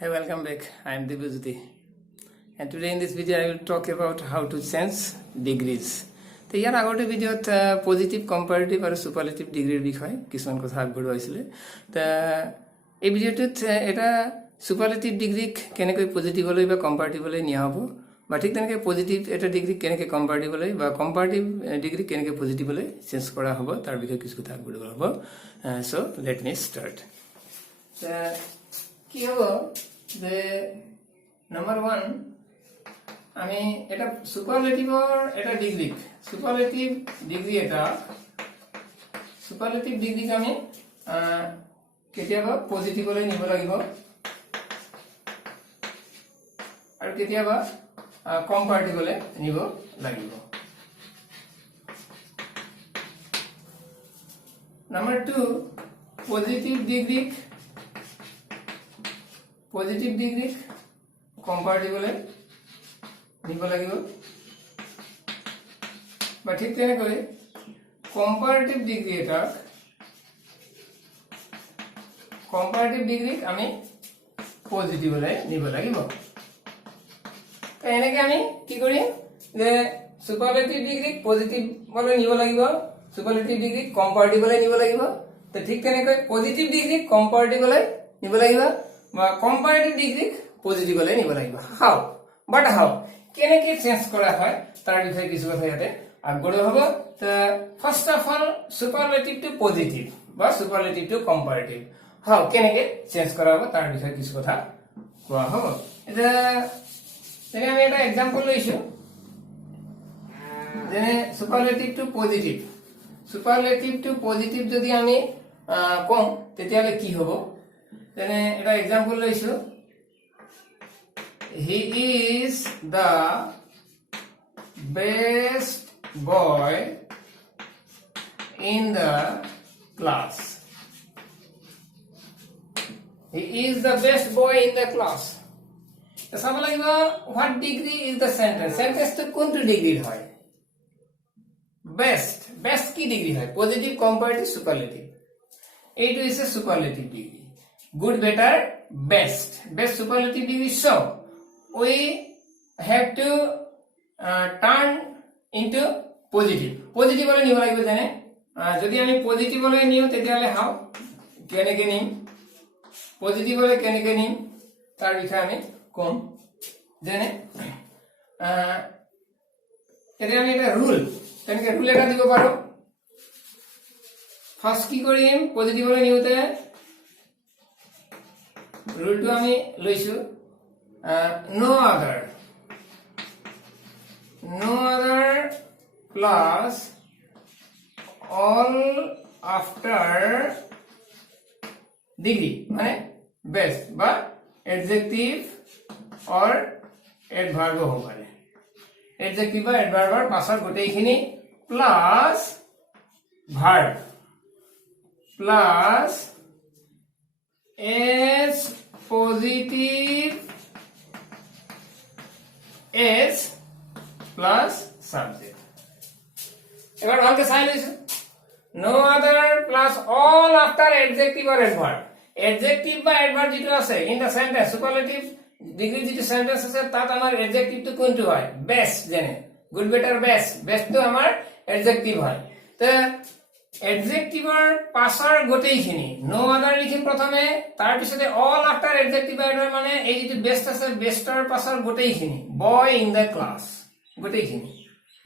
Hey, welcome back. I am Dibujyoti. And today in this video I will talk about how to change degrees. তো ইয়াৰ আগতে ভিডিঅ'ত positive comparative আৰু সুপাৰলেটিভ ডিগ্ৰীৰ বিষয়ে কিছুমান কথা আগবঢ়োৱা হৈছিলে। তো এই ভিডিঅ'টোত এটা সুপাৰলেটিভ ডিগ্ৰীক কেনেকৈ পজিটিভলৈ বা কম্পাৰেটিভলৈ নিয়া হ'ব, বা ঠিক তেনেকৈ পজিটিভ এটা ডিগ্ৰীক কেনেকৈ কম্পাৰেটিভলৈ বা কম্পাৰেটিভ ডিগ্ৰী কেনেকৈ পজিটিভলৈ চেঞ্জ কৰা হ'ব তাৰ বিষয়ে কিছু কথা আগবঢ়োৱা হ'ব। চ' লেট মি ষ্টাৰ্ট। কি হ'ব যে নাম্বাৰ 1 আমি এটা সুপাৰলেটিভৰ এটা ডিগ্ৰী সুপাৰলেটিভ ডিগ্ৰীক আমি কেতিয়াবা পজিটিভলৈ নিব লাগিব আৰু কেতিয়াবা কম্পাৰেটিভলৈ নিব লাগিব। নাম্বাৰ 2 পজিটিভ ডিগ্ৰীক কম্পাৰেটিভলৈ নিব লাগিব, বা ঠিক তেনেকৈ কম্পাৰেটিভ ডিগ্ৰীক আমি পজিটিভলৈ নিব লাগিব। তো এনেকৈ আমি কি কৰিম যে সুপাৰলেটিভ ডিগ্ৰীক পজিটিভলৈ নিব লাগিব, সুপাৰলেটিভ ডিগ্ৰীক কম্পাৰেটিভলৈ নিব লাগিব। তো ঠিক তেনেকৈ পজিটিভ ডিগ্ৰীক কম্পাৰেটিভলৈ নিব লাগিব বা কম্পাৰেটিভ ডিগ্ৰীক পজিটিভলৈ নিব লাগিব। হাউ কেনেকৈ চেঞ্জ কৰা হয় তাৰ বিষয়ে কিছু কথা ইয়াতে আগবঢ়োৱা হ'ব। তো first of all superlative to positive বা সুপাৰলেটিভ টু কম্পাৰেটিভ হাউ কেনেকৈ চেঞ্জ কৰা হ'ব তাৰ বিষয়ে কিছু কথা কোৱা হ'ব। এতিয়া যেনে আমি এটা এক্সাম্পল লৈছো, যেনে সুপাৰলেটিভ টু পজিটিভ যদি আমি কওঁ তেতিয়াহ'লে কি হ'ব। যেনে এটা এক্সাম্পল লৈছো, he is the best boy in the class. He is the best boy in the class. তো চাব লাগিব what degree is the sentence. Sentence to কোনটো ডিগ্ৰীৰ হয়? বেস্ট কি ডিগ্ৰী হয়? Positive, comparative, superlative. এইটো হৈছে superlative degree. Good, better, best superlative degree. So we have to turn into পজিটিভলৈ নিব লাগিব। যেনে যদি আমি পজিটিভলৈ নিওঁ তেতিয়াহ'লে হাউ কেনেকৈ নিম, পজিটিভলৈ কেনেকৈ নিম তাৰ বিষয়ে আমি ক'ম। যেনে এতিয়া আমি এটা ৰুল এটা দিব পাৰোঁ। ফাৰ্ষ্ট কি কৰিম, পজিটিভলৈ নিওঁতে ৰুলটো আমি লৈছো, no other plus all after degree মানে বেস্ট বা এডজেক্টিভ or এডভাৰ্ব হ'ব পাৰে। এডজেক্টিভ বা এডভাৰ্বৰ পাছৰ গোটেইখিনি plus verb plus as positive as plus subject. এবার ভালকে চাই লৈছো, no other plus all after adjective আর এডভার্ব। এডজেক্টিভ বা এডভার্ব যেটো আছে in the sentence, superlative degree যেটো সেন্টেন্স আছে তাত আমাৰ এডজেক্টিভটো কোনটো হয়? বেস্ট। যেনে গুড, বেটাৰ, বেস্টটো আমাৰ এডজেক্টিভ হয়। তো এডজেক্টিভৰ পাছৰ গোটেইখিনি নো আদাৰ লিখিম প্ৰথমে, তাৰ পিছতে অল আফটাৰ এডজেক্টিভ এডভাৰ্ব মানে এই যেটো বেস্ট আছে বেস্টৰ পাছৰ গোটেইখিনি, বয় ইন দ্য ক্লাছ গোটেইখিনি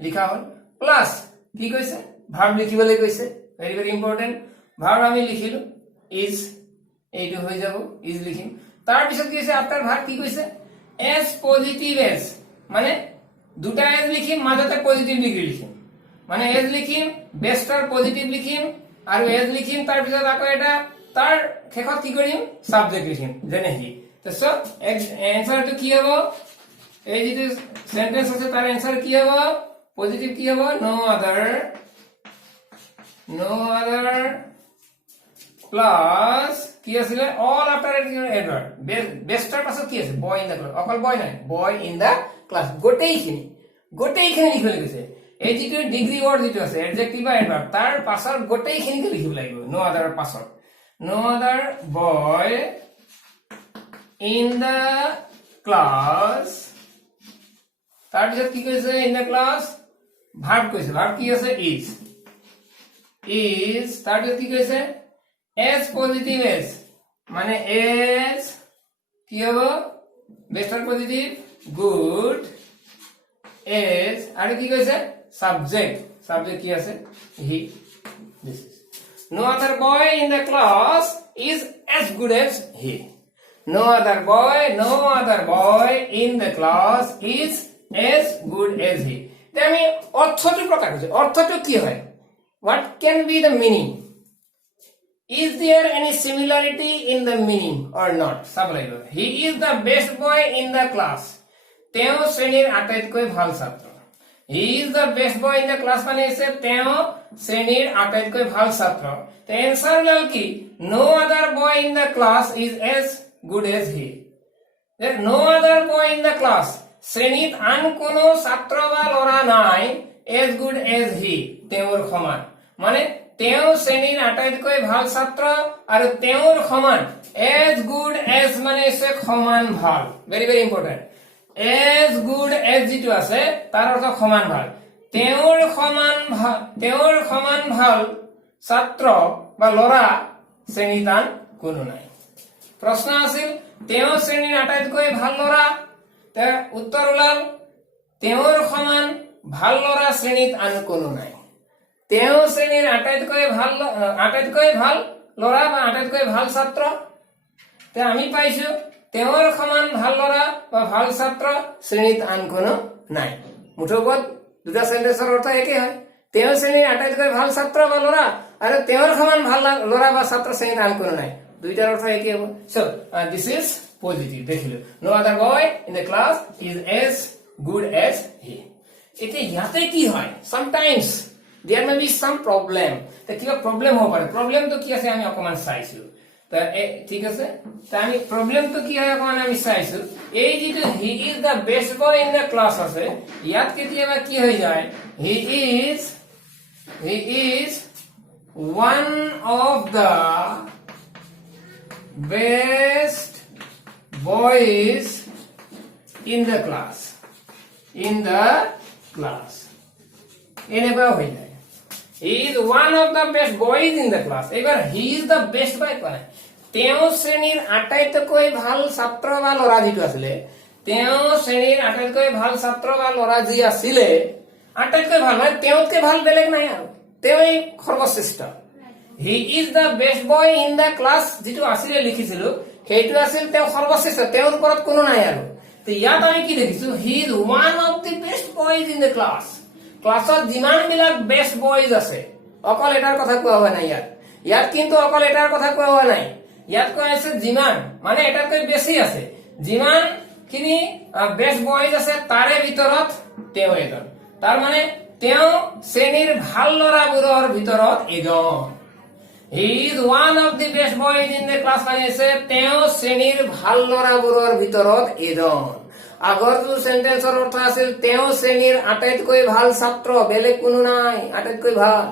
লিখা হ'ল। প্লাছ কি কৈছে? ভাৰ্ব লিখিবলৈ কৈছে। Very very important. ভাৰ্ব আমি লিখিলো ইজ, এইটো হৈ যাব ইজ লিখিম। তাৰ পিছত কি হৈছে আফটাৰ ভাৰ্ব কি কৈছে? এজ পজিটিভ এজ মানে দুটা এজ লিখিম, মাজতে পজিটিভ ডিগ্ৰী লিখিম। মানে এজ লিখিম, বেস্টৰ পজিটিভ লিখিম আৰু এজ লিখিম, তাৰ পিছত আকৌ এটা তাৰ শেষত কি কৰিম? সাবজেক্ট লিখিম, যেনে হি। তো এনসাৰটো কি হ'ব? এই যেটো সেন্টেন্স আছে তাৰ এনসাৰ কি হ'ব? পজিটিভ কি হ'ব? নো আদাৰ প্লাস কি আছিলে? All after এডভাৰ্ব। বেস্টৰ পাছত কি আছে? বয় ইন দা ক্লাস। অকল বয় নাই, বয় ইন দা ক্লাস গোটেইখিনি লিখিবলৈ কৈছে। এই যেটো ডিগ্ৰী ৱৰ্ড যেটো আছে এডজেক্টিভ বা এডভাৰ্ব তাৰ পাছৰ গোটেইখিনিকে লিখিব লাগিব। নো আদাৰ পাছত no other boy in the class তাৰপিছত কি কৈছে in the class verb কৈছে verb কি আছে is তাৰপিছত কি কৈছে as positive as মানে as কি হ'ব best or positive good as আৰু কি কৈছে subject কি আছে he this is no other boy in the class is as good as he no other boy in the class is as good as he then আমি অর্থটো প্রকাশ করছি অর্থটো কি হয় what can be the meaning is there any similarity in the meaning or not চাব লাগিব he is the best boy in the class তেওঁ শ্ৰেণীৰ আটাইতকৈ ভাল ছাত্ৰ he is the best boy in the class মানে আছে তেওঁ শ্ৰেণীৰ আটাইতকৈ ভাল ছাত্ৰ the answer হল কি no other boy in the class is as good as he there no other boy in the class শ্ৰেণীত আন কোনো ছাত্ৰ বা ল'ৰা নাই as good as he তেওঁৰ সমান মানে তেওঁ শ্ৰেণীৰ আটাইতকৈ ভাল ছাত্ৰ আৰু তেওঁৰ সমান as good as মানে আছে সমান ভাল very very important as good as যিটো আছে তাৰ অৰ্থ সমান ভাল তেওঁৰ সমান ভাল ছাত্ৰ বা ল'ৰা শ্ৰেণীত আন কোনো নাই প্ৰশ্ন আছিল তেওঁ শ্ৰেণীৰ আটাইতকৈ ভাল ল'ৰা তাৰ উত্তৰ ওলাল তেওঁৰ সমান ভাল ল'ৰা শ্ৰেণীত আন কোনো নাই তেওঁ শ্ৰেণীৰ আটাইতকৈ ভাল ল'ৰা বা আটাইতকৈ ভাল ছাত্ৰ তে আমি পাইছো তেওঁৰ সমান ভাল ল'ৰা বা ভাল ছাত্ৰ শ্ৰেণীত আন কোনো নাই মুঠোপদ দুটা সেন্টেন্সৰ অৰ্থ একে হয় তেওঁ শ্ৰেণীৰ আটাইতকৈ ভাল ছাত্ৰ বা ল'ৰা আৰু তেওঁৰ সমান ভাল ল'ৰা বা ছাত্ৰ শ্ৰেণীত আন কোনো নাই দুইটাৰ অৰ্থ একে হ'ব সো দিস ইজ পজিটিভ দেখিলো no other boy in the class is as good as he এতিয়া ইয়াতে কি হয় sometimes there may be some problem তে কিবা প্রবলেম হ'ব পাৰে প্ৰবলেমটো কি আছে আমি অকমান চাইছো তা ঠিক আছে তা আমি প্ৰবলেমটো কি হয় অকমান আমি চাইছো এই যেটো হি is the best boy in the class আছে ইয়াত কেতিয়াবা কি হৈ যায় he is one of the best boys in the class এনেকুৱা হৈ যায় he is one of the best boys in the class এবাৰ he is the best boy কোৱা নাই তেওঁ শ্ৰেণীৰ আটাইতকৈ ভাল ছাত্ৰ বা ল'ৰা যিটো আছিলে তেওঁ শ্ৰেণীৰ আটাইতকৈ ভাল ছাত্ৰ বা ল'ৰা যি আছিলে আটাইতকৈ ভাল মানে তেওঁতকৈ ভাল বেলেগ নাই আৰু তেওঁই সৰ্বশ্ৰেষ্ঠ he is the best boy in the class যিটো আছিলে লিখিছিলো সেইটো আছিল তেওঁ সৰ্বশ্ৰেষ্ঠ তেওঁৰ ওপৰত কোনো নাই আৰু তে ইয়াত আমি কি দেখিছো he is one of the best boys in the class ক্লাছত যিমান বিলাক বেস্ট বয়জ আছে অকল এটাৰ কথা কোৱা হোৱা নাই ইয়াত কিন্তু অকল এটাৰ কথা কোৱা হোৱা নাই ইয়াত কোৱা আছে যিমান মানে এটাতকৈ বেছি আছে যিমান খিনি বেস্ট বয়জ আছে তাৰে ভিতৰত তেওঁ এজন তাৰ মানে তেওঁ শ্ৰেণীৰ ভাল ল'ৰাবোৰৰ ভিতৰত এজন he is one of the best boys in the class মানে আছে তেওঁ শ্ৰেণীৰ ভাল ল'ৰাবোৰৰ ভিতৰত এজন আগৰটো সেন্টেন্সৰ অৰ্থ আছিল তেওঁ শ্ৰেণীৰ আটাইতকৈ ভাল ছাত্ৰ বেলেগ কোনো নাই আটাইতকৈ ভাল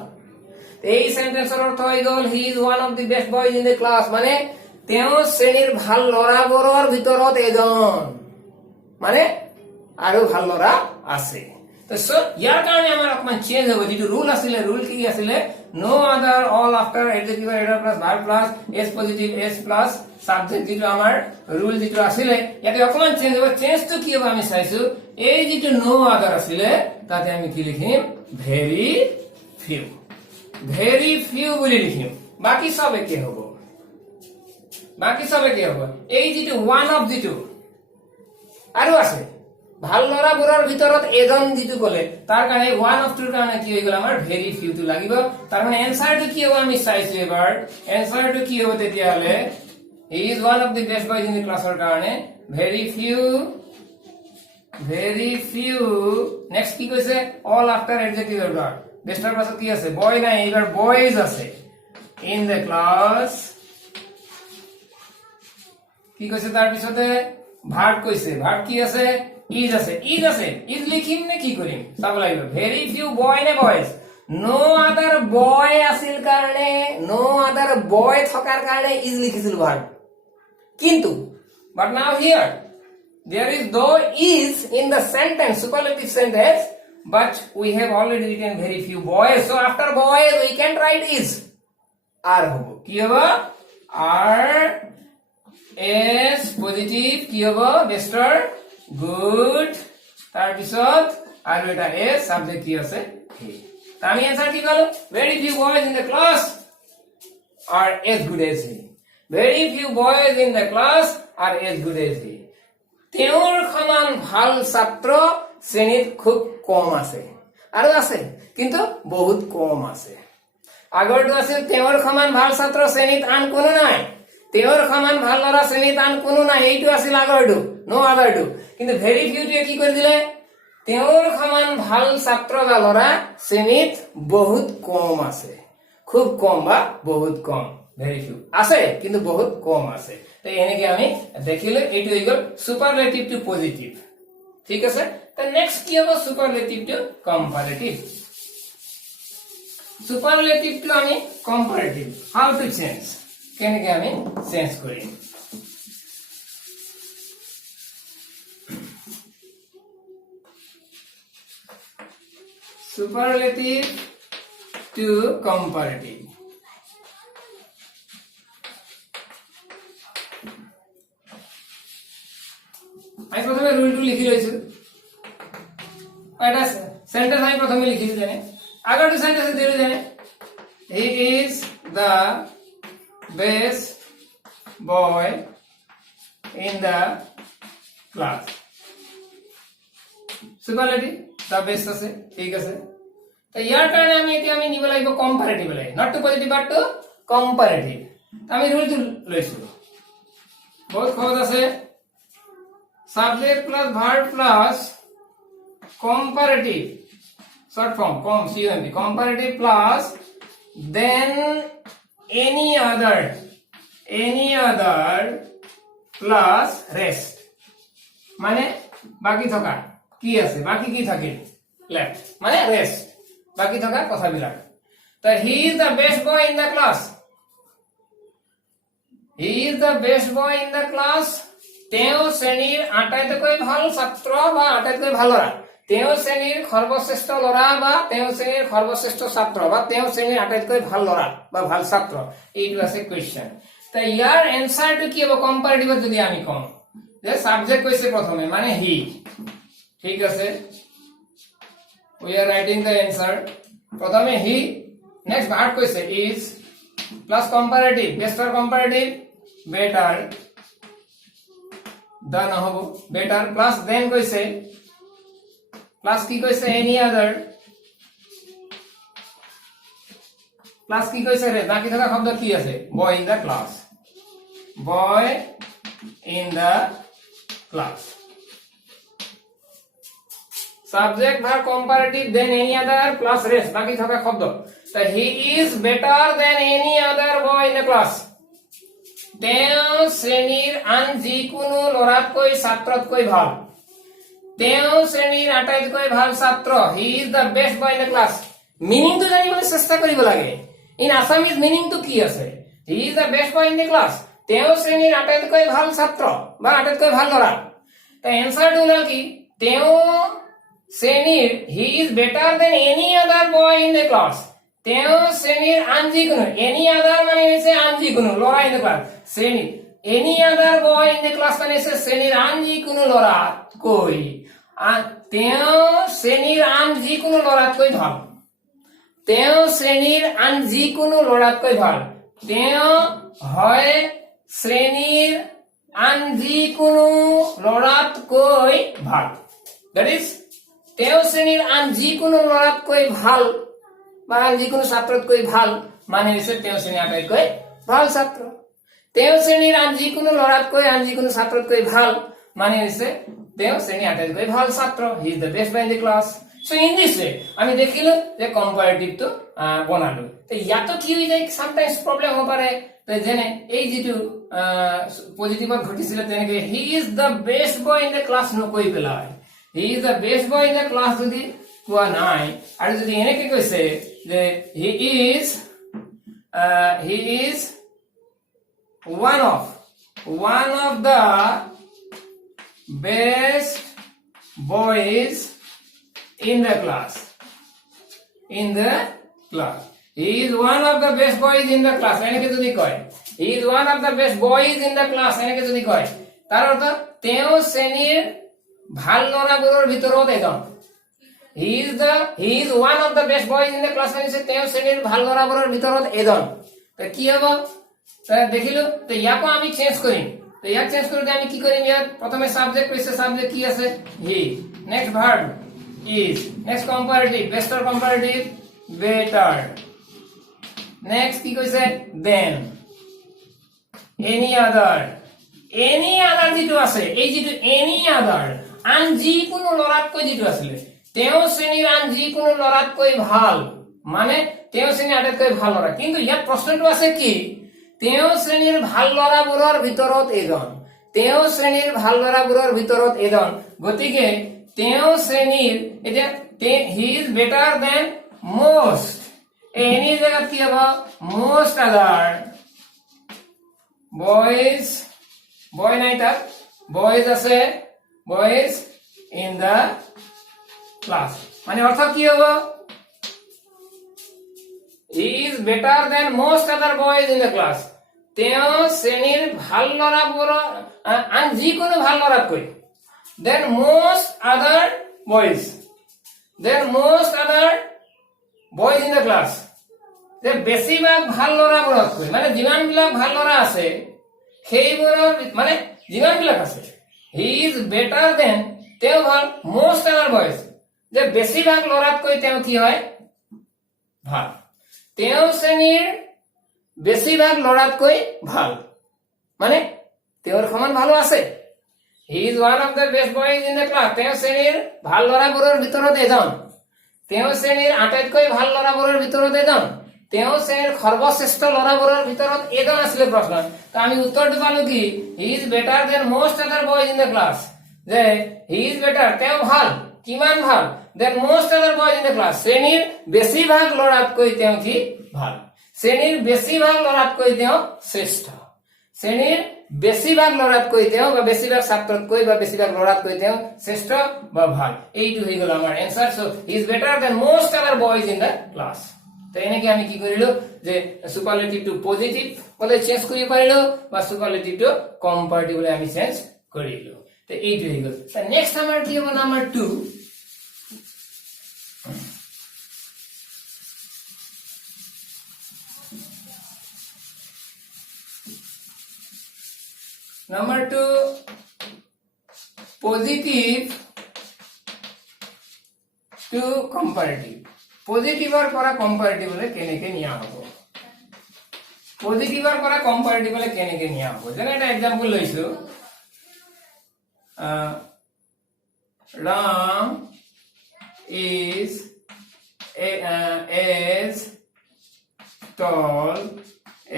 এই সেন্টেন্সৰ অৰ্থ হৈ গ'ল he is one of the best boys in the class মানে তেওঁ শ্ৰেণীৰ ভাল ল'ৰাবোৰৰ ভিতৰত এজন মানে আৰু ভাল ল'ৰা আছে তো ইয়াৰ কাৰণে আমাৰ অকমান চেঞ্জ হ'ব যেটো ৰুল আছিলে ৰুল কি আছিলে no other all after adjective other plus verb plus as positive as plus subject যেটো আমাৰ ৰুল যেটো আছিলে ইয়াতে অকমান চেঞ্জ হ'ব চেঞ্জটো কি হ'ব আমি চাইছো এই যেটো নো আদাৰ আছিলে তাতে আমি কি লিখিম ভেরি ফিউ বুলি লিখিম বাকি সব একে হ'ব এই যেটো ওয়ান অফ যেটো আৰু আছে ভাল ল'ৰাবোৰৰ ভিতৰত এজন যেটো ক'লে তাৰ কাৰণে ওয়ান অফ টুৰ কাৰণে কি হৈ গ'ল আমাৰ ভেৰি ফিউ টো লাগিব তাৰ মানে এনসাৰটো কি হ'ব আমি চাইছো এবাৰ এনসাৰটো কি হ'ব তেতিয়া হলে he is one of the best boys in the class or karone very few next ki koise all after adjective verb best er pasot ki ase boy na ebar boys ase in the class ki koise tar pisote verb koise verb ki ase is likhim ne ki korim sab lagbe very few boy ne boys no other boy asil karone no other boy thokar karone is likhisil verb কিন্তু But now here, there is though is in the sentence, superlative sentence, but we have already written very few boys. So after boys, we can write is. R hobo. Ki hobo? R S positive. Ki hobo? Mister. Good. Tar pisot. R eta S. Subject ki ase? He. Tami answer ki kalo? Very few boys in the class are as good as he. Very few boys in the class are as good as he. তেওঁৰ সমান ভাল ছাত্ৰ শ্ৰেণীত খুব কম আছে আৰু আছে কিন্তু বহুত কম আছে আগৰটো আছিল তেওঁৰ সমান ভাল ছাত্ৰ শ্ৰেণীত আন কোনো নাই তেওঁৰ সমান ভাল লৰা শ্ৰেণীত আন কোনো নাই এইটো আছিল আগৰটো নো আদাৰটো কিন্তু ভেৰি ফিউটোৱে কি কৰি দিলে তেওঁৰ সমান ভাল ছাত্ৰ বা লৰা শ্রেণীত বহুত কম আছে খুব কম বা বহুত কম ভেরি ফিউ আছে কিন্তু বহুত কম আছে তো এনেকে আমি দেখিলে এইটো হৈ গল সুপারলেটিভ টু পজিটিভ ঠিক আছে তো নেক্সট কি হ'ব superlative to comparative superlative to আমি কম্পারেটিভ হাউ টু চেঞ্জ কেনেকে আমি চেঞ্জ কৰিম সুপাৰলেটিভ টু কম্পাৰেটিভ আমি প্ৰথমে ৰুলটো লিখি লৈছো এটা সেন্টেন্স আমি প্ৰথমে লিখিছো জানে আগৰটো সেন্টেন্স দিলো জানে হি is the best boy in the class superlative the best আছে ঠিক আছে তো ইয়াৰ কাৰণে আমি নিব লাগিব কম্পারেটিভ লাগিব not to positive but to comparative আমি রুলটো লৈছো বহুত সহজ আছে subject plus verb plus comparative short form COMP comparative plus then any other plus rest মানে বাকি থকা কি আছে বাকি কি থাকে left মানে rest বাকি থকা কথাবিলাক তো he is the best boy in the class he is the best boy in the class তেওঁ শ্ৰেণীৰ আটাইতকৈ ভাল ছাত্ৰ বা আটাইতকৈ ভাল লৰা তেওঁ শ্ৰেণীৰ সৰ্বশ্ৰেষ্ঠ লৰা বা তেওঁ শ্ৰেণীৰ সৰ্বশ্ৰেষ্ঠ ছাত্ৰ বা তেওঁ শ্ৰেণীৰ আটাইতকৈ ভাল লৰা বা ভাল ছাত্ৰ এইটো আছে কোৱেশ্চন তো ইয়াৰ এনসাৰটো কি হ'ব কম্পাৰেটিভত যদি আমি কম যে সাবজেক্ট কৈছে প্ৰথমে মানে হি ঠিক আছে we are writing the answer প্ৰথমে হি নেক্সট ভার্ব কৈছে is plus comparative best or comparative better the নহব বেটার প্লাস দেন কৈছে প্লাস কি কৈছে এনি আদার প্লাস কি কৈছে রে বাকি থকা শব্দ কি আছে বয় in the class boy in the class subject verb comparative than any other plus rest বাকি থকা শব্দ তো he is better than any other boy in the class তেওঁ শ্ৰেণীৰ আন যিকোনো লৰাতকৈ ছাত্ৰতকৈ ভাল তেওঁ শ্ৰেণীৰ আটাইতকৈ ভাল ছাত্ৰ he is the best boy in the class মিনিংটো জানিবলৈ চেষ্টা কৰিব লাগে ইন আসামিজ মিনিংটো কি আছে he is the best boy in the class তেওঁ শ্ৰেণীৰ আটাইতকৈ ভাল ছাত্ৰ বা আটাইতকৈ ভাল লৰা তো এনসাৰটো হ'ল কি তেওঁ শ্ৰেণীৰ he is better than any other boy in the class তেওঁ শ্ৰেণীৰ আন যিকোনো এনি আদাৰ মানে হৈছে আন যিকোনো লৰা ইন দা ক্লাস শ্ৰেণী any other boy in the class মানে হৈছে শ্ৰেণীৰ আন যিকোনো লৰাতকৈ তেওঁ শ্ৰেণীৰ আন যিকোনো লৰাতকৈ ভাল তেওঁ শ্ৰেণীৰ আন যিকোনো লৰাতকৈ ভাল তেওঁ হয় শ্ৰেণীৰ আন যিকোনো লৰাতকৈ ভাল দ্যাট ইজ তেওঁ শ্ৰেণীৰ আন যিকোনো লৰাতকৈ ভাল বা যিকোনো ছাত্ৰতকৈ ভাল মানে হৈছে তেওঁ শ্ৰেণীৰ আটাইতকৈ ভাল ছাত্ৰ তেওঁ শ্ৰেণীৰ আন যিকোনো লৰাতকৈ আন যিকোনো ছাত্ৰতকৈ ভাল মানে হৈছে তেওঁ শ্ৰেণীৰ আটাইতকৈ ভাল ছাত্ৰ he is the best boy in the class so in this way আমি দেখিলো যে কম্পারেটিভটো বনালো তো ইয়াতো কি হৈ যায় সামটাইমস প্ৰবলেম হ'ব পাৰে তো যেনে এই যেটো পজিটিভত ঘটিছিল তেনেকে he is the best boy in the class নকৈ পেলাই he is the best boy in the class যদি কোৱা নাই আৰু যদি এনেকে কৈছে যে he is one of one of the best boys in the class. In the class. He is one of the best boys in the class. এনেকে যদি কয়, he is one of the best boys in the class. এনেকে যদি কয়, তাৰ অৰ্থ তেওঁ শ্ৰেণীৰ ভাল ল'ৰাবোৰৰ ভিতৰত এজন। He is one of the best boys in the class. মানে তেওঁ শ্ৰেণীৰ ভাল ল'ৰাবোৰৰ ভিতৰত এজন। তো কি হ'ব? তো দেখিলো, তো ইয়াকো আমি চেঞ্জ কৰিম। তো ইয়াক চেঞ্জ কৰোঁতে আমি কি কৰিম? ইয়াত প্ৰথমে সাবজেক্ট কৈছে, সাবজেক্ট কি আছে? He. Next verb is. Next comparative, best or comparative? Better. Next কি কৈছে? Then. Any other. Any other যিটো আছে, এই যিটো any other, আন যিকোনো ল'ৰাতকৈ যিটো আছিলে, তেওঁ শ্ৰেণীৰ আন যিকোনো ল'ৰাতকৈ ভাল, মানে তেওঁ শ্ৰেণীৰ আটাইতকৈ ভাল ল'ৰা। কিন্তু ইয়াত প্ৰশ্নটো আছে কি? তেওঁ শ্ৰেণীৰ ভাল ল'ৰাবোৰৰ ভিতৰত এজন। তেওঁ শ্ৰেণীৰ ভাল ল'ৰাবোৰৰ ভিতৰত এজন। গতিকে তেওঁ শ্ৰেণীৰ এতিয়া he is better than most. Any জেগাত কি হ'ব? মোষ্ট আদাৰ বয়েজ, বয় নাই তাত, বয়েজ আছে, বয়েজ ইন দা ক্লাস। মানে অর্থ কি হ'ব? He is better than most other boys in the class. তেওঁ শ্ৰেণীৰ ভাল ল'ৰাবোৰৰ আন যিকোনো ভাল ল'ৰাতকৈ, then most other boys, then most other boys in the class, যে বেছিভাগ ভাল ল'ৰাবোৰতকৈ, মানে যিমানবিলাক ভাল ল'ৰা আছে সেইবোৰৰ, মানে যিমানবিলাক আছে, he is better than, তেওঁ ভাল, most other boys, যে বেছিভাগ ল'ৰাতকৈ তেওঁ কি হয়? ভাল। তেওঁ শ্ৰেণীৰ বেছিভাগ ল'ৰাতকৈ ভাল, মানে তেওঁৰ সমান ভালো আছে। He is one of the best boys in the class. তেওঁ শ্ৰেণীৰ ভাল ল'ৰাবোৰৰ ভিতৰত এজন। তেওঁ শ্ৰেণীৰ আটাইতকৈ ভাল ল'ৰাবোৰৰ ভিতৰত এজন। তেওঁ শ্ৰেণীৰ সৰ্বশ্ৰেষ্ঠ ল'ৰাবোৰৰ ভিতৰত এজন আছিলে প্ৰশ্ন। তো আমি উত্তৰটো পালো কি? He is better than most other boys in the class. যে he is better, তেওঁ ভাল, কিমান ভাল? Than most other boys in the class. শ্ৰেণীৰ বেছিভাগ ল'ৰাতকৈ তেওঁ কি? ভাল। শ্ৰেণীৰ বেছিভাগ ল'ৰাতকৈ তেওঁ শ্ৰেষ্ঠ। শ্ৰেণীৰ বেছিভাগ ল'ৰাতকৈ তেওঁ, বা বেছিভাগ ছাত্ৰতকৈ, বা বেছিভাগ ল'ৰাতকৈ তেওঁ শ্ৰেষ্ঠ বা ভাল। এইটো হৈ গ'ল আমাৰ answer. So he is better than most other boys in the class. তো এনেকে আমি কি কৰিলো? যে সুপাৰলেটিভটো পজিটিভ বলে চেঞ্জ কৰিব পাৰিলো, বা সুপাৰলেটিভটো কম্পাৰেটিভ বলে আমি চেঞ্জ কৰিলো। তো এইটো হৈ গ'ল। তো নেক্সট আমাৰ কি হ'ব? Number 2। Number 2, positive to comparative. পজিটিভৰ পৰা কম্পাৰেটিভলৈ কেনেকে নিয়া হ'ব? পজিটিভৰ পৰা কম্পাৰেটিভলৈ কেনেকে নিয়া হ'ব? যেনে এটা এক্সাম্পল লৈছো, Ram is as tall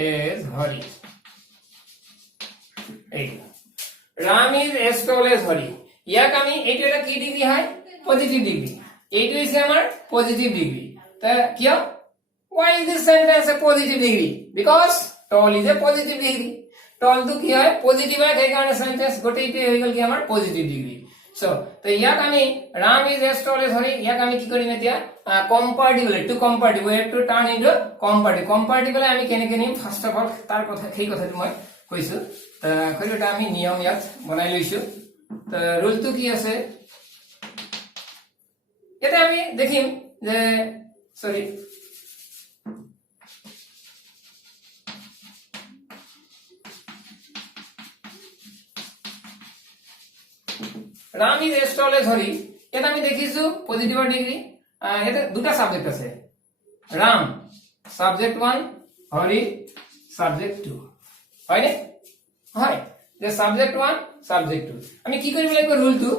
as Hari. Ram is as tall as Hari. ইয়াক আমি এইটো এটা কি ডিগ্ৰী হয়? Positive degree. এইটো হৈছে আমাৰ পজিটিভ ডিগ্ৰী। তা কিয়? Why is this sentence a positive degree? Because tall is a positive degree. Tall to কি হয়? পজিটিভ হয়, সেইকাৰণে সেন্টেন্স গোটেইটো হৈ গ'ল কি আমাৰ পজিটিভ ডিগ্ৰী। সো তো ইয়াক আমি Ram is as tall as Hari, ইয়াক আমি কি কৰিম এতিয়া? কম্পাৰেটিভলি, to comparative, we have to turn into comparative. কম্পাৰেটিভলি আমি কেনেকে নিম? ফাৰ্স্ট অফ অল তাৰ কথা, সেই কথাটো মই কৈছো। এটা আমি নিয়ম ইয়াত বনাই লৈছো। তো ৰুলটো কি আছে? এটা আমি দেখিম যে, সৰি, Ram is as tall as Hari, এটা আমি দেখিছো পজিটিভৰ ডিগ্ৰী। এটা দুটা সাবজেক্ট আছে, Ram সাবজেক্ট 1, Hari সাবজেক্ট 2, হয় নে? হয়, যে সাবজেক্ট 1 সাবজেক্ট 2। আমি কি কৰিব লাগিব? ৰুলটো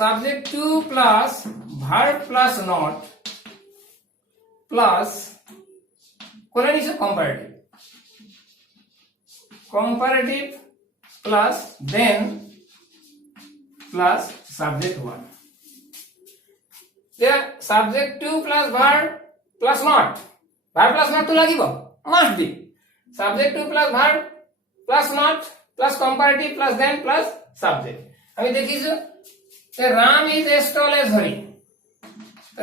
subject 2 plus verb plus not plus কোনে নিছো? comparative, comparative plus then plus subject 1. there subject 2 plus verb plus not, verb plus not to লাগিব, must be। Subject to plus verb plus not plus comparative plus than plus subject. আমি দেখিছো যে Ram is as tall as Hari,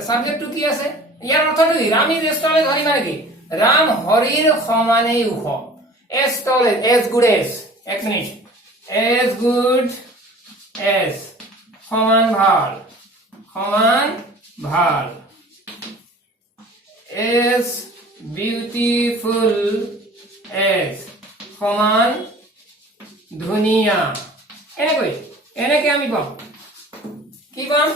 subject to কি আছে, ইয়াৰ অৰ্থটো কি, Ram is as tall as Hari মানে কি, ৰাম হৰিৰ সমানেই ওখ, as tall as good as, এক মিনিট, এজ গুড এজ সমান ভাল, সমান ভাল, এজ বিউটিফুল এজ সমান ধুনীয়া, এনেকে আমি পাম, কি পাম,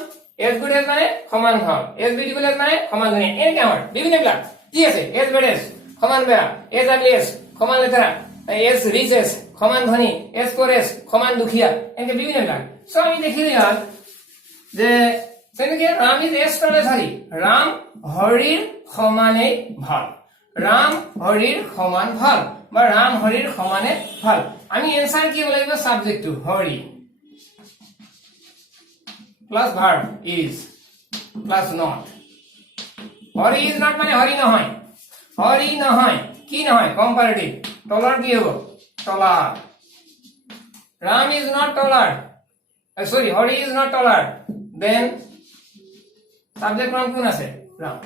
এজ গুড এজ মানে সমান ভাল, এজ বিউটিফুল এজ মানে সমান ধুনীয়া, এনেকে আমাৰ বিভিন্ন বিলাক কি আছে, এজ বেড এজ সমান বেয়া, এজ আগলি এজ সমান লেতেৰা, এজ ৰিচ এজ সমান ধনী, এজ পৰ এজ সমান দুখীয়া, এনেকে বিভিন্ন বিলাক। সো আমি দেখিলো ইয়াত যে তেনেকে Ram is as tall as Hari, Ram হৰিৰ সমানেই ভাল, ৰাম হৰিৰ সমান ভাল বা ৰাম হৰিৰ সমানে ভাল। আমি এনসাৰ কি হ'ব লাগিব, subject to Hari plus verb is plus not, Hari is not মানে হৰি নহয়, হৰি নহয় কি নহয়, কম্পাৰেটিভ, টলাৰ কি হ'ব, taller, Ram is not taller, sorry Hari is not taller, then subject form কোন আছে, রাম,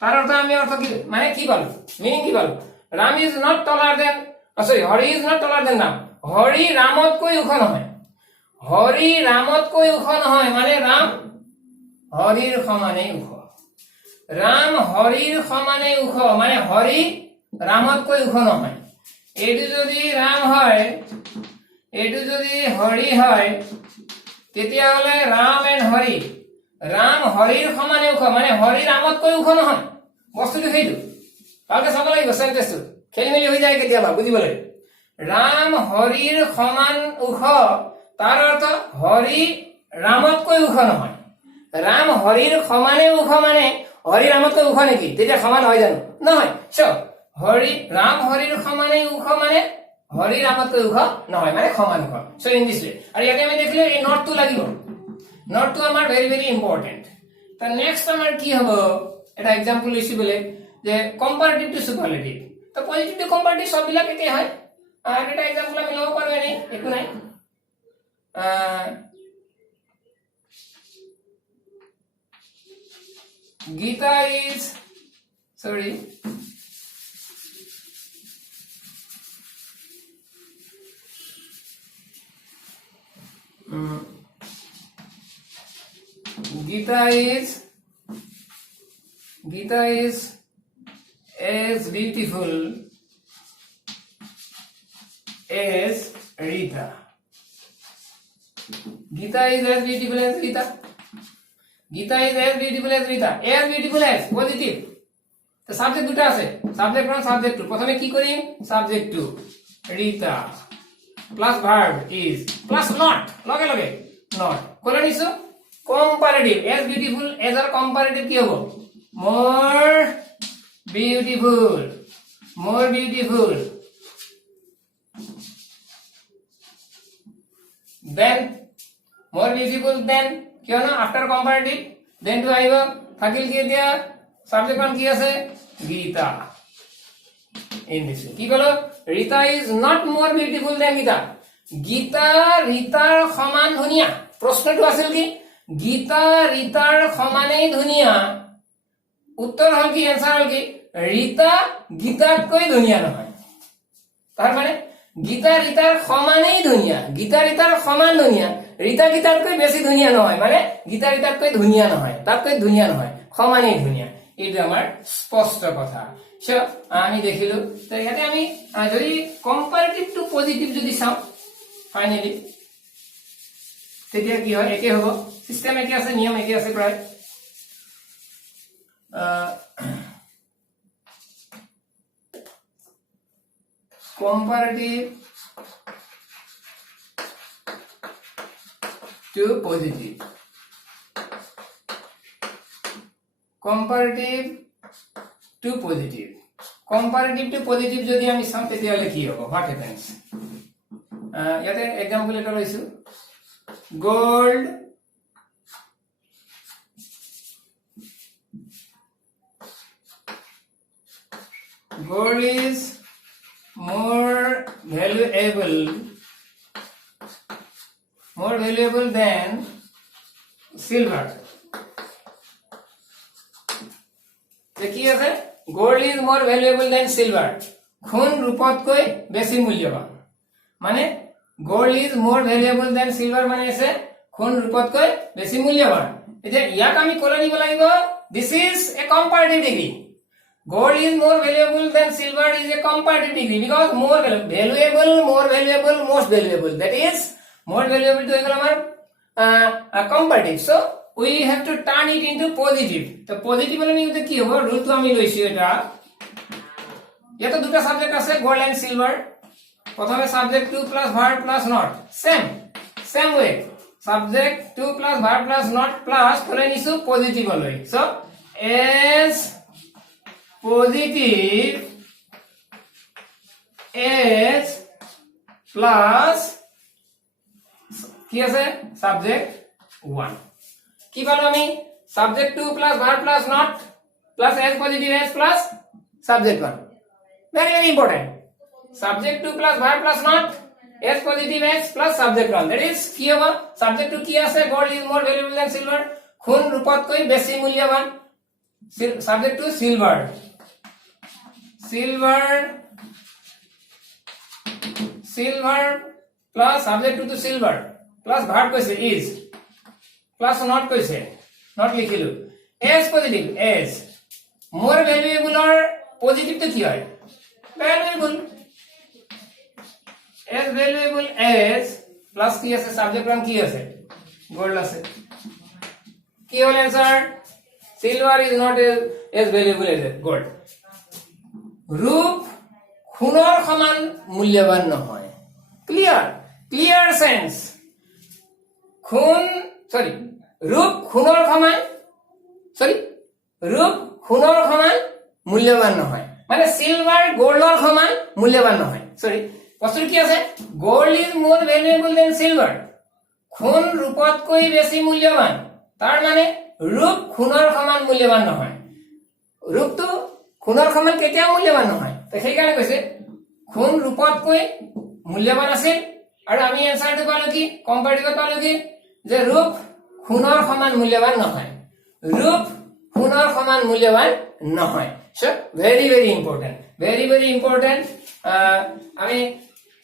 তার অর্থ আমি অর্থ কি মানে কি পালো, মিনিং কি পালো, Ram is not taller than, sorry Hari is not taller than Ram, Hari ৰামতকৈ ওখ নহয়, হৰি ৰামতকৈ ওখ নহয় মানে ৰাম হৰিৰ সমানেই ওখ, ৰাম হৰিৰ সমানেই ওখ মানে হৰি ৰামতকৈ ওখ নহয়। এইটো যদি ৰাম হয়, এইটো যদি হৰি হয়, তেতিয়াহ'লে ৰাম এণ্ড হৰি, ৰাম হৰিৰ সমানে ওখ মানে হৰি ৰামতকৈ ওখ নহয়, বস্তুটো সেইটো ভালকে চাব লাগিব, চেন্টেন্সটো খেলি মেলি হৈ যায় কেতিয়াবা বুজিবলৈ, ৰাম হৰিৰ সমান ওখ, তাৰ অৰ্থ হৰি ৰামতকৈ ওখ নহয়, ৰাম হৰিৰ সমানে ওখ মানে হৰি ৰামতকৈ ওখ নেকি, তেতিয়া সমান হয় জানো, নহয়, হৰি ৰাম হৰিৰ সমানে ওখ মানে হৰি ৰামতকৈ ওখ নহয় মানে সমান ওখ, সো ইন দিস ওয়ে। আৰু ইয়াতে আমি দেখিলো এই নটটো লাগিব, নটটো আমাৰ ভেৰি ভেৰি ইম্পৰ্টেন্ট। তো নেক্সট আমাৰ কি হ'ব, এটা এক্সাম্পল লৈছো বোলে যে কম্পারেটিভ টু সুপারলেটিভ, তো পজিটিভ টু কম্পারেটিভ সববিলাক একে হয়, আর এটা এক্সাম্পল আমি ল'ব পাৰো, এনেই একো নাই, Gita is sorry Gita is as beautiful as Rita. Gita is as beautiful as Rita. Gita is as beautiful as Rita. As beautiful as positive. তো সাবজেক্ট দুটো আছে, সাবজেক্ট ওয়ান সাবজেক্ট টু, প্রথমে কি করি, subject to Rita plus verb is plus not, লগে লগে not করে নিছো, কম্পারেটিভ as beautiful as আর কম্পারেটিভ কি হবে, more beautiful, more beautiful then, more beautiful then কিয় না আফটার কম্পারেটিভ, দেন টু আহিব, থাকিল কি এতিয়া সাবজেক্ট ওয়ান কি আছে, গীতা, ইন দিস কি কলো, ৰীতা ইজ নট মোৰ বিউটিফুল দেন গীতা, গীতা ৰীতাৰ সমান ধুনীয়া, প্ৰশ্নটো আছিল কি, গীতা ৰীতাৰ সমানেই ধুনীয়া, উত্তৰ হল কি, এনসাৰ হল কি, ৰীতা গীতাতকৈ ধুনীয়া নহয়, তাৰ মানে গীতা ৰীতাৰ সমানেই ধুনীয়া, গীতা ৰীতাৰ সমান ধুনীয়া, ৰীতা গীতাতকৈ বেছি ধুনীয়া নহয় মানে গীতা ৰীতাতকৈ ধুনীয়া নহয়, তাতকৈ ধুনীয়া নহয়, সমানেই ধুনীয়া, এইটো আমাৰ স্পষ্ট কথা। সো আমি দেখিলো, তো ইয়াতে আমি যদি কম্পারেটিভ টু পজিটিভ যদি চাওঁ ফাইনালি, তেতিয়া কি হয়, একে হ'ব, সিস্টেম একে আছে, নিয়ম একে আছে প্ৰায়, comparative to positive, comparative to positive, comparative to positive যদি আমি চাম তেতিয়াহলে কি হ'ব, what happens, ইয়াতে এক্সাম্পল এটা লৈছো, gold is more valuable than silver. কি আছে gold is more valuable than silver. সোণ ৰূপতকৈ বেছি মূল্যৱান মানে gold is more valuable than silver মানে আছে সোণ ৰূপতকৈ বেছি মূল্যৱান এতিয়া ইয়াক আমি কলে নিব লাগিব this is a comparative degree. Gold is more valuable than silver is a comparative degree because more valuable, most valuable. That is more valuable to a comparative. So we have to turn it into positive. So positive মানে নিউতে কি হ'ব রুলটো আমি লৈছো এটা ইয়াতে দুটা subject আছে gold and silver প্রথমে subject to plus verb plus not same way subject to plus verb plus not plus করে নিছো positive লৈ so as positive as plus কি আছে subject 1 কি পালো আমি subject 2 plus verb plus not plus as positive as plus subject 1 very important subject 2 plus verb plus not as positive as plus subject 1 that is কি হবে subject 2 কি আছে gold is more valuable than silver সোণ ৰূপতকৈ বেছি মূল্যৱান subject 2 silver plus subject to silver plus verb কৈছে is plus not কৈছে not লিখিলো as positive as more valuable or positive to কি হয় valuable as plus কি আছে subject one কি আছে gold আছে কি হল answer silver is not as valuable as gold রূপ সোণৰ সমান মূল্যৱান নহয় clear sense ৰূপ সোণৰ সমান মূল্যৱান নহয় মানে সিলভাৰ গোল্ডৰ সমান মূল্যৱান নহয় বস্তুটো কি আছে gold is more valuable than silver সোণ ৰূপতকৈ বেছি মূল্যৱান তাৰ মানে ৰূপ সোণৰ সমান মূল্যৱান নহয় ৰূপটো সোণৰ সমান কেতিয়া মূল্যৱান নহয় তো সেইকাৰণে কৈছে সোণ ৰূপতকৈ মূল্যৱান আছে আৰু আমি এনসাৰটো পালো কি কম্পাৰেটিভ পালো কি যে ৰূপ সোণৰ সমান মূল্যৱান নহয় so very important আমি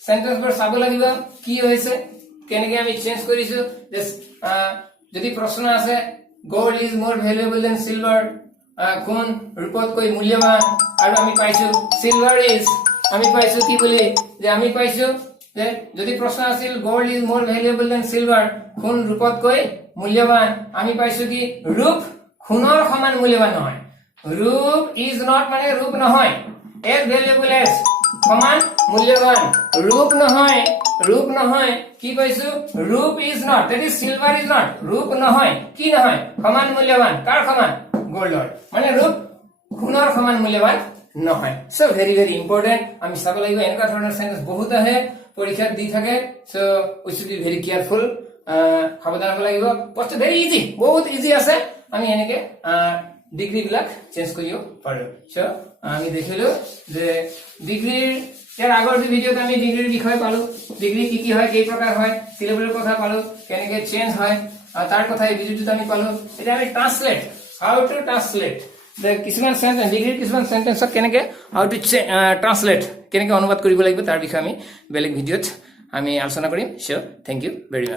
সেন্টেন্স বোৰ চাব লাগিব কি হৈছে কেনেকৈ আমি চেঞ্জ কৰিছো যদি প্ৰশ্ন আছে gold is more valuable than silver সোণ ৰূপতকৈ মূল্যৱান আৰু আমি পাইছো silver is আমি পাইছো কি বুলি যে আমি পাইছো যে যদি প্ৰশ্ন আছিল gold is more valuable than silver সোণ ৰূপতকৈ মূল্যৱান আমি পাইছো কি ৰূপ সোণৰ সমান মূল্যৱান নহয় ৰূপ is not মানে ৰূপ নহয় as valuable as সমান মূল্যৱান ৰূপ নহয় কি পাইছো ৰূপ is not that is silver is not ৰূপ নহয় কি নহয় সমান মূল্যৱান কাৰ সমান গোল্ডৰ মানে ৰূপ সোণৰ সমান মূল্যৱান নহয় সো very important আমি চাব লাগিব এনেকুৱা ধৰণৰ সেন্টেন্স বহুত আহে পৰীক্ষাত দি থাকে so we should be very careful সাবধান হ'ব লাগিব বস্তু ভেরি ইজি বহুত ইজি আছে আমি এনেকে ডিগ্ৰী বিলাক চেঞ্জ কৰিব পাৰো সো আমি দেখিলো যে ডিগ্ৰীৰ ইয়াৰ আগৰ ভিডিওত আমি ডিগ্ৰীৰ বিষয় পালো ডিগ্ৰী কি হয় কেই প্ৰকাৰ হয় সিলেবলৰ কথা পালো কেনেকৈ চেঞ্জ হয় তাৰ কথা এই ভিডিওটোত আমি পালো এটা আমি ট্ৰান্সলেট হাউ টু ট্ৰান্সলেট কিছুমান সেন্টেন্স ডিগ্ৰীৰ কিছুমান সেন্টেন্সক কেনেকৈ হাউ টু ট্ৰান্সলেট কেনেকৈ অনুবাদ কৰিব লাগিব তাৰ বিষয়ে আমি বেলেগ ভিডিওত আমি আলোচনা কৰিম so thank you very mass